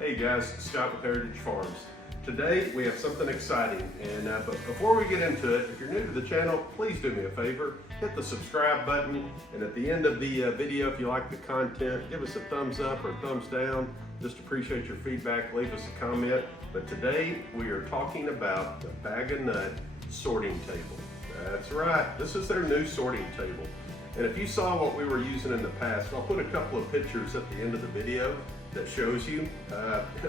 Hey guys, Scott with Heritage Farms. Today we have something exciting, but before we get into it, if you're new to the channel, please do me a favor, hit the subscribe button, and at the end of the video, if you like the content, give us a thumbs up or a thumbs down. Just appreciate your feedback, leave us a comment. But today we are talking about the Bag-A-Nut Sorting Table. That's right, this is their new sorting table. And if you saw what we were using in the past, I'll put a couple of pictures at the end of the video that shows you.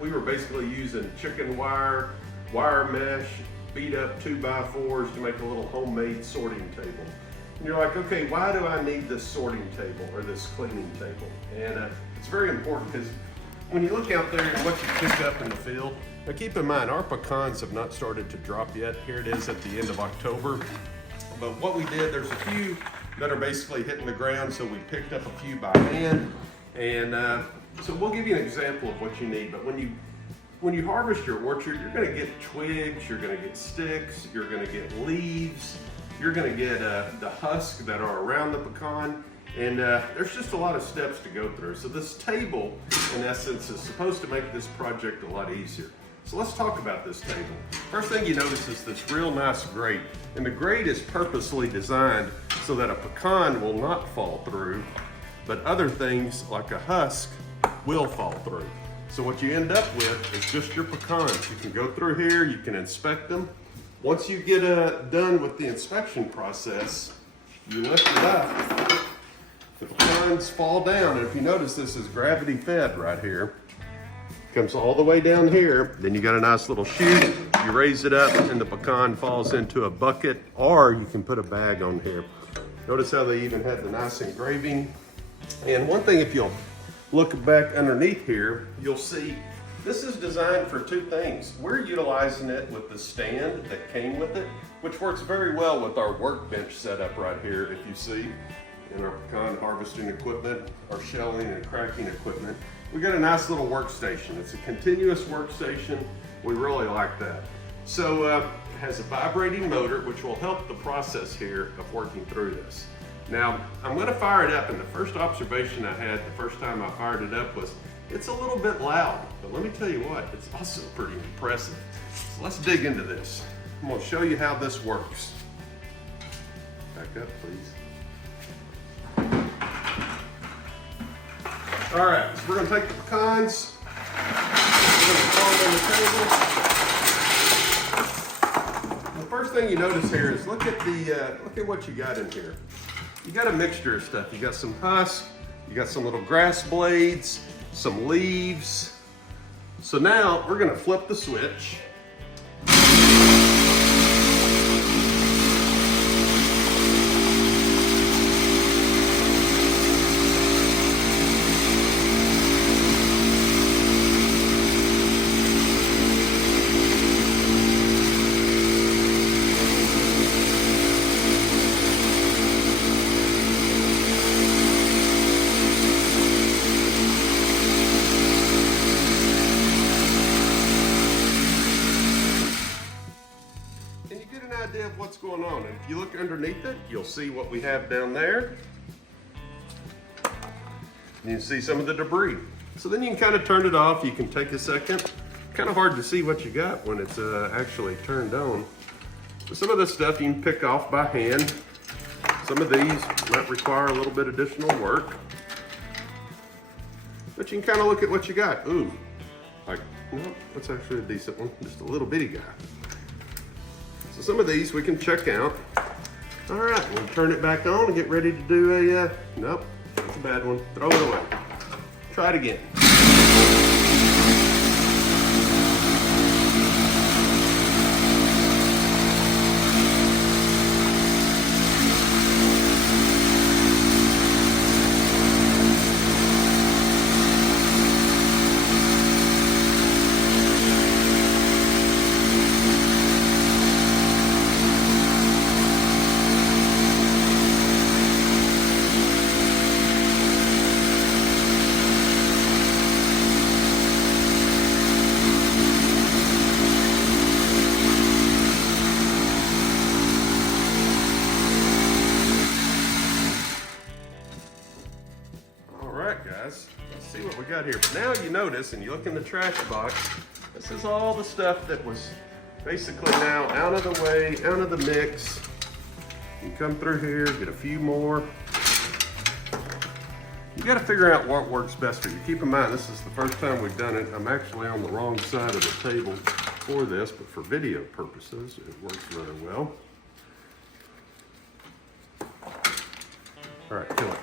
We were basically using chicken wire, wire mesh, beat up 2x4s to make a little homemade sorting table. And you're like, okay, why do I need this sorting table or this cleaning table? And it's very important because when you look out there and what you pick up in the field, now keep in mind, our pecans have not started to drop yet. Here it is at the end of October. But what we did, there's a few that are basically hitting the ground, so we picked up a few by hand. And so we'll give you an example of what you need. But when you harvest your orchard, you're gonna get twigs, you're gonna get sticks, you're gonna get leaves, you're gonna get the husk that are around the pecan. And there's just a lot of steps to go through. So this table, in essence, is supposed to make this project a lot easier. So let's talk about this table. First thing you notice is this real nice grate. And the grate is purposely designed so that a pecan will not fall through, but other things like a husk will fall through. So what you end up with is just your pecans. You can go through here, you can inspect them. Once you get done with the inspection process, you lift it up. The pecans fall down, and if you notice, this is gravity fed right here. Comes all the way down here, then you got a nice little chute, you raise it up and the pecan falls into a bucket, or you can put a bag on here. Notice how they even had the nice engraving. And one thing, if you'll look back underneath here, you'll see this is designed for two things. We're utilizing it with the stand that came with it, which works very well with our workbench setup right here, if you see, in our pecan harvesting equipment, our shelling and cracking equipment. We got a nice little workstation. It's a continuous workstation. We really like that. So it has a vibrating motor, which will help the process here of working through this. Now, I'm gonna fire it up, and the first observation I had the first time I fired it up was, it's a little bit loud, but let me tell you what, it's also pretty impressive. So let's dig into this. I'm gonna show you how this works. Back up, please. All right, so we're gonna take the pecans, we're gonna throw them on the table. The first thing you notice here is look at what you got in here. You got a mixture of stuff. You got some husk, you got some little grass blades, some leaves. So now we're gonna flip the switch. Idea of what's going on, and if you look underneath it, you'll see what we have down there. And you can see some of the debris. So then you can kind of turn it off. You can take a second. Kind of hard to see what you got when it's actually turned on. But some of this stuff you can pick off by hand. Some of these might require a little bit additional work, but you can kind of look at what you got. Ooh, like, no, that's actually a decent one, just a little bitty guy. So some of these we can check out. All right, we'll turn it back on and get ready to do a, nope, that's a bad one. Throw it away. Try it again. got here. But now you notice, and you look in the trash box, this is all the stuff that was basically now out of the way, out of the mix. You come through here, get a few more. You got to figure out what works best for you. Keep in mind, this is the first time we've done it. I'm actually on the wrong side of the table for this, but for video purposes, it works rather well. All right, kill it.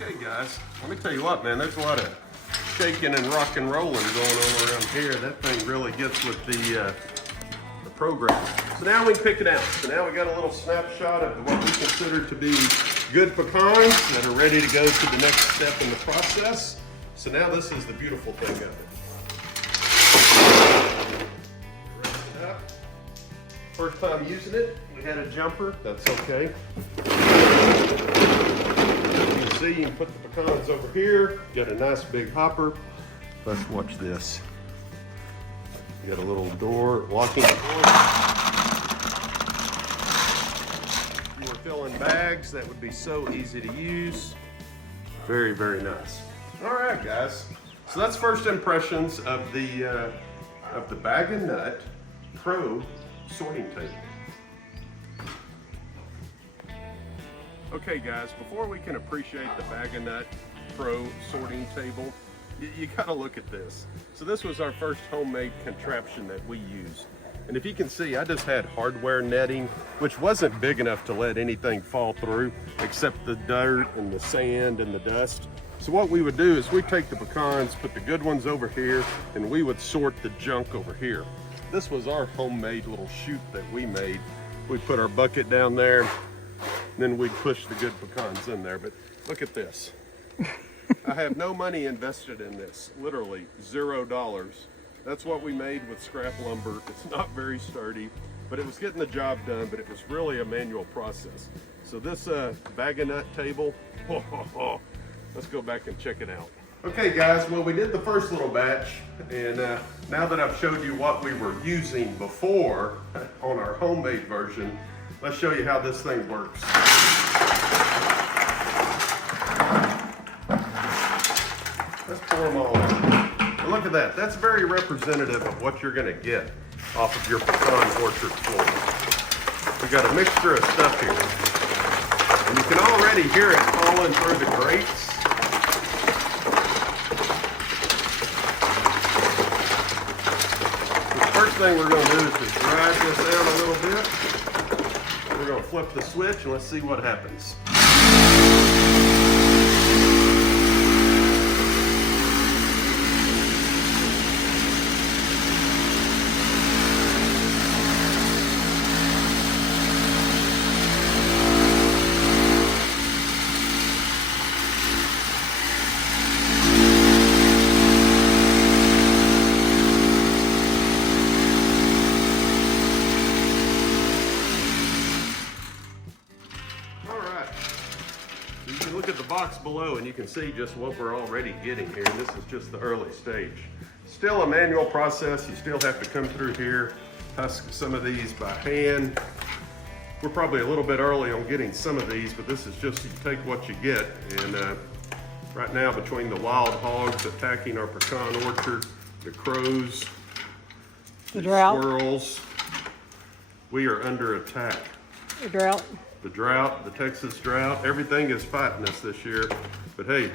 Okay guys, let me tell you what, man, there's a lot of shaking and rock and rolling going on around here. That thing really gets with the program. So now we can pick it out. So now we got a little snapshot of what we consider to be good pecans that are ready to go to the next step in the process. So now this is the beautiful thing of it. Raise it up. First time using it, we had a jumper, that's okay. You can put the pecans over here. Got a nice big hopper. Let's watch this. You got a little door, locking door. If you were filling bags, that would be so easy to use. Very, very nice. All right, guys. So that's first impressions of the Bag-A-Nut Pro Sorting Table. Okay guys, before we can appreciate the Bag-A-Nut Pro Sorting Table, you gotta look at this. So this was our first homemade contraption that we used. And if you can see, I just had hardware netting, which wasn't big enough to let anything fall through, except the dirt and the sand and the dust. So what we would do is we'd take the pecans, put the good ones over here, and we would sort the junk over here. This was our homemade little chute that we made. We'd put our bucket down there, then we'd push the good pecans in there. But look at this. I have no money invested in this, literally $0. That's what we made with scrap lumber. It's not very sturdy, but it was getting the job done, but it was really a manual process. So this Bag-A-Nut table, let's go back and check it out. Okay guys, well we did the first little batch, and now that I've showed you what we were using before on our homemade version, let's show you how this thing works. Let's pour them all out. And look at that. That's very representative of what you're going to get off of your pecan orchard floor. We got a mixture of stuff here. And you can already hear it falling through the grates. The first thing we're going to do is just drag this out a little bit. We're going to flip the switch and let's see what happens. Look at the box below and you can see just what we're already getting here. This is just the early stage. Still a manual process. You still have to come through here, husk some of these by hand. We're probably a little bit early on getting some of these, but this is just, you take what you get. And right now, between the wild hogs attacking our pecan orchard, the crows, the squirrels, we are under attack. The drought. The drought, the Texas drought, everything is fighting us this year, but hey,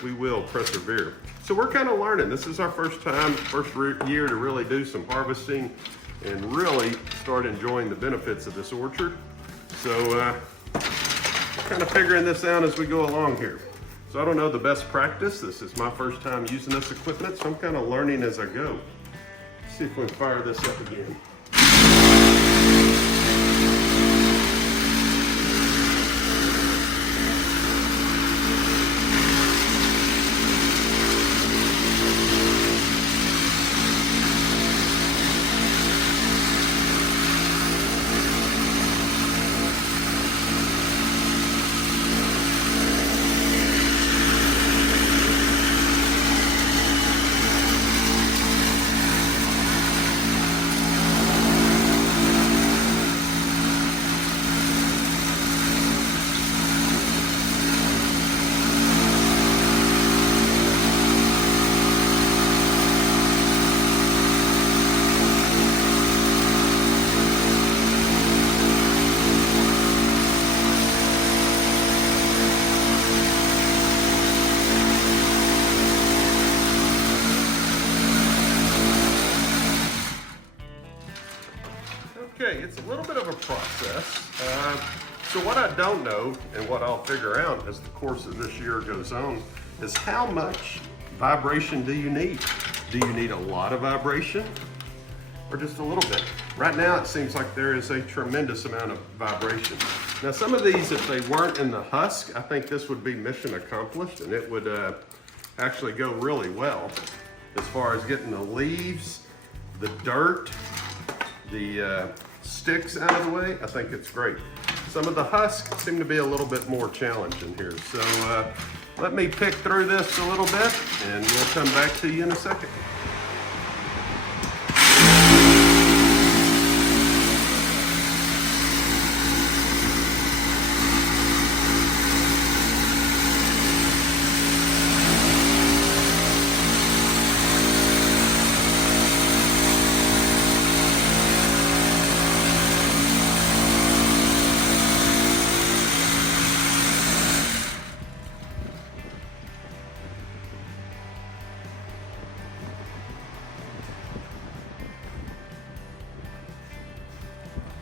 we will persevere. So we're kind of learning. This is our first time, first year to really do some harvesting and really start enjoying the benefits of this orchard. So kind of figuring this out as we go along here. So I don't know the best practice. This is my first time using this equipment, so I'm kind of learning as I go. Let's see if we can fire this up again. Okay, it's a little bit of a process. So what I don't know, and what I'll figure out as the course of this year goes on, is how much vibration do you need? Do you need a lot of vibration or just a little bit? Right now it seems like there is a tremendous amount of vibration. Now some of these, if they weren't in the husk, I think this would be mission accomplished, and it would actually go really well as far as getting the leaves, the dirt, the sticks out of the way. I think it's great. Some of the husks seem to be a little bit more challenging here. So let me pick through this a little bit and we'll come back to you in a second.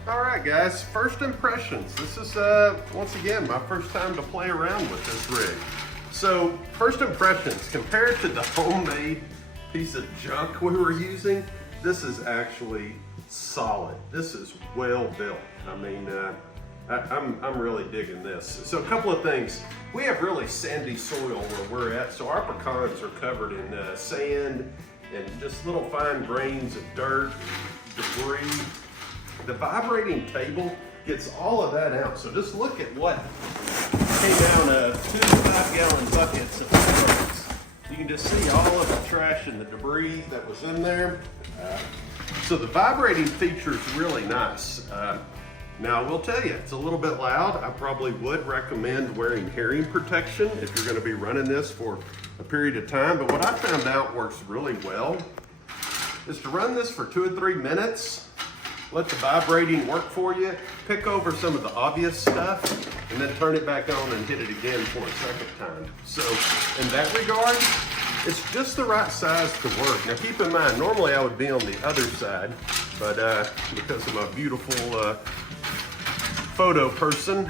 All right, guys, first impressions. This is, once again, my first time to play around with this rig. So, first impressions, compared to the homemade piece of junk we were using, this is actually solid. This is well built. I mean, I'm really digging this. So, a couple of things. We have really sandy soil where we're at, so our pecans are covered in sand and just little fine grains of dirt, debris. The vibrating table gets all of that out. So just look at what came down 2 5-gallon buckets of pecans. You can just see all of the trash and the debris that was in there. So the vibrating feature is really nice. Now I will tell you, it's a little bit loud. I probably would recommend wearing hearing protection if you're gonna be running this for a period of time. But what I found out works really well is to run this for 2 or 3 minutes. Let the vibrating work for you, pick over some of the obvious stuff, and then turn it back on and hit it again for a second time. So in that regard, it's just the right size to work. Now keep in mind, normally I would be on the other side, but because of my beautiful photo person,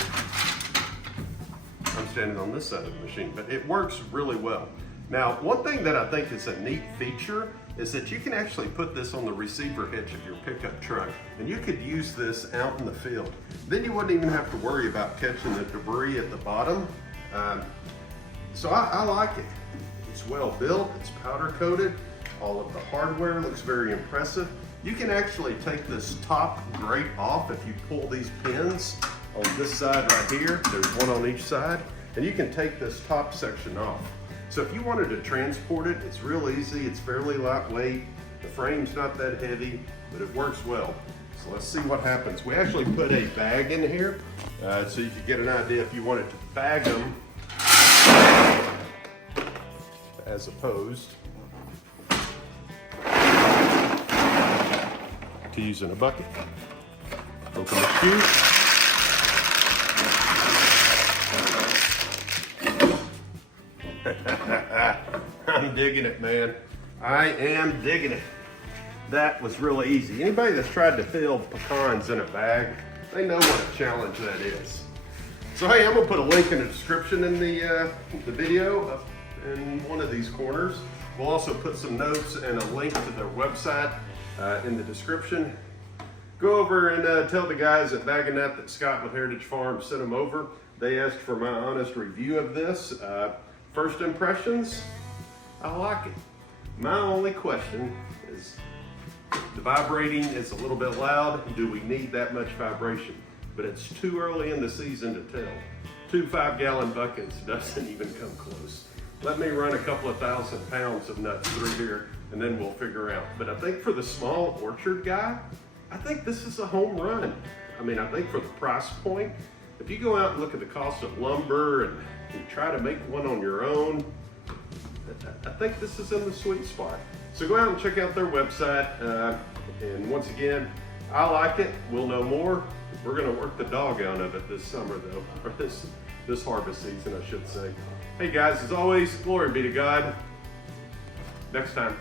I'm standing on this side of the machine, but it works really well. Now, one thing that I think is a neat feature is that you can actually put this on the receiver hitch of your pickup truck, and you could use this out in the field. Then you wouldn't even have to worry about catching the debris at the bottom. So I like it. It's well built, it's powder coated. All of the hardware looks very impressive. You can actually take this top grate off if you pull these pins on this side right here. There's one on each side, and you can take this top section off. So if you wanted to transport it, it's real easy, it's fairly lightweight, the frame's not that heavy, but it works well. So let's see what happens. We actually put a bag in here, so you could get an idea if you wanted to bag them, as opposed to using a bucket. Open the chute. I'm digging it, man. I am digging it. That was really easy. Anybody that's tried to fill pecans in a bag, they know what a challenge that is. So hey, I'm gonna put a link in the description in the video up in one of these corners. We'll also put some notes and a link to their website in the description. Go over and tell the guys at Bag-A-Nut that Scott with Heritage Farms sent them over. They asked for my honest review of this. First impressions, I like it. My only question is, the vibrating is a little bit loud. Do we need that much vibration? But it's too early in the season to tell. 2 5-gallon buckets doesn't even come close. Let me run a couple of 1,000 pounds of nuts through here and then we'll figure out. But I think for the small orchard guy, I think this is a home run. I mean, I think for the price point, if you go out and look at the cost of lumber and you try to make one on your own, I think this is in the sweet spot. So go out and check out their website. And once again, I like it. We'll know more. We're gonna work the dog out of it this summer though, or this harvest season, I should say. Hey guys, as always, glory be to God. Next time.